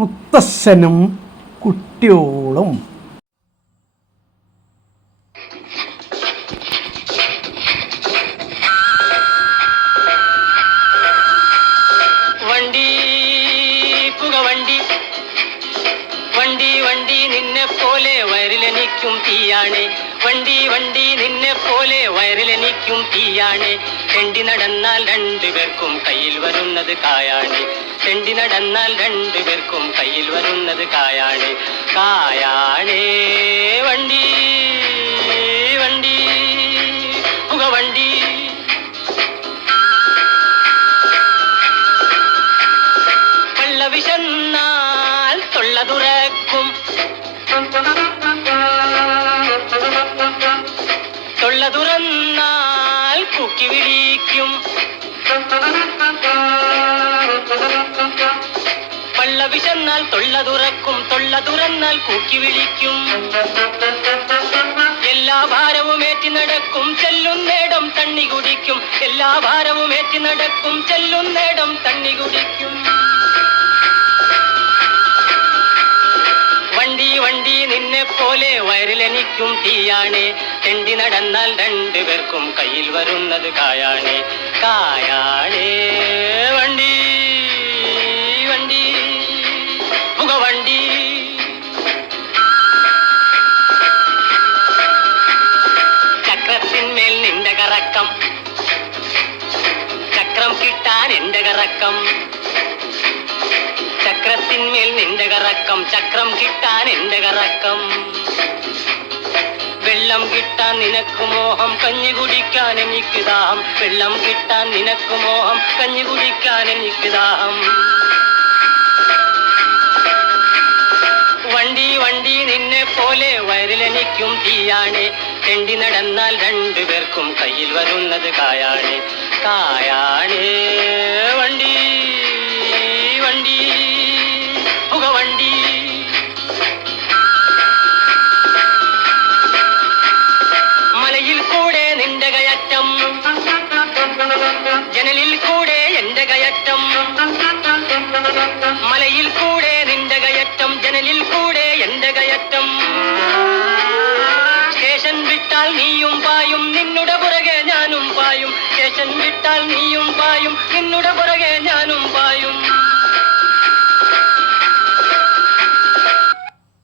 മുത്തശ്ശനും കുട്ടിയോളും. വണ്ടി പുകവണ്ടി വണ്ടി വണ്ടി നിന്നെ പോലെ വയറിലെനിക്കും തീയാണ്. വണ്ടി വണ്ടി നിന്നെ പോലെ വയറിലെനിക്കും തീയാണ്. തെണ്ടി നടന്നാൽ രണ്ടുപേർക്കും കയ്യിൽ വരുന്നത് കായാണ്. തെണ്ടി നടന്നാൽ രണ്ടുപേർക്കും കയ്യിൽ വരുന്നത് കായാണ്. കായാണേ വണ്ടി വണ്ടി പുകവണ്ടി. വെള്ള വിശന്നാൽ തൊള്ള തുറക്കും. തൊള്ള തുറന്നാൽ കുക്കി വിളിക്കും. വെള്ള വിശന്നാൽ തൊള്ള തുറക്കും. തൊള്ള തുറന്നാൽ കൂക്കി വിളിക്കും. എല്ലാ ഭാരവും ഏറ്റി നടക്കും, ചെല്ലുന്നേടം തണ്ണി കുടിക്കും. എല്ലാ ഭാരവും ഏറ്റി നടക്കും, ചെല്ലുന്നേടം തണ്ണി കുടിക്കും. വണ്ടി വണ്ടി നിന്നെ പോലെ വയറിലെനിക്കും തീയാണ്. തെണ്ടി നടന്നാൽ രണ്ടുപേർക്കും കയ്യിൽ വരുന്നത് കായാണ്. കായാണേ വണ്ടി വണ്ടി പുകവണ്ടി. ചക്രത്തിന്മേൽ നിന്റെ കറക്കം, ചക്രം കിട്ടാൻ എന്റെ കറക്കം. ചക്രത്തിന്മേൽ നിന്റെ കറക്കം, ചക്രം കിട്ടാൻ എന്റെ കറക്കം. വെള്ളം കിട്ടാൻ നിനക്ക് മോഹം, കഞ്ഞി കുടിക്കാൻ എനിക്ക് ദാഹം. വെള്ളം കിട്ടാൻ നിനക്ക് മോഹം, കഞ്ഞി കുടിക്കാൻ എനിക്ക് ദാഹം. വണ്ടി വണ്ടി നിന്നെ പോലെ വയറിലെനിക്കും തീയാണ്. തെണ്ടി നടന്നാൽ രണ്ടുപേർക്കും കയ്യിൽ വരുന്നത് കായാണ്. കായാണ് വണ്ടി വണ്ടി പുകവണ്ടി. മലയിൽ കൂടെ നിന്റെ കയറ്റം, ജനലിൽ കൂടെ എന്റെ കയറ്റം. മലയിൽ കൂടെ നിന്റെ കയറ്റം, ജനലിൽ കൂടെ എന്റെ കയറ്റം. സ്റ്റേഷൻ വിട്ടാൽ നീയും പായും, നിന്നുടെ പുറകെ ഞാനും പായും. സ്റ്റേഷൻ വിട്ടാൽ നീയും പായും, നിന്നുടെ പുറകെ ഞാൻ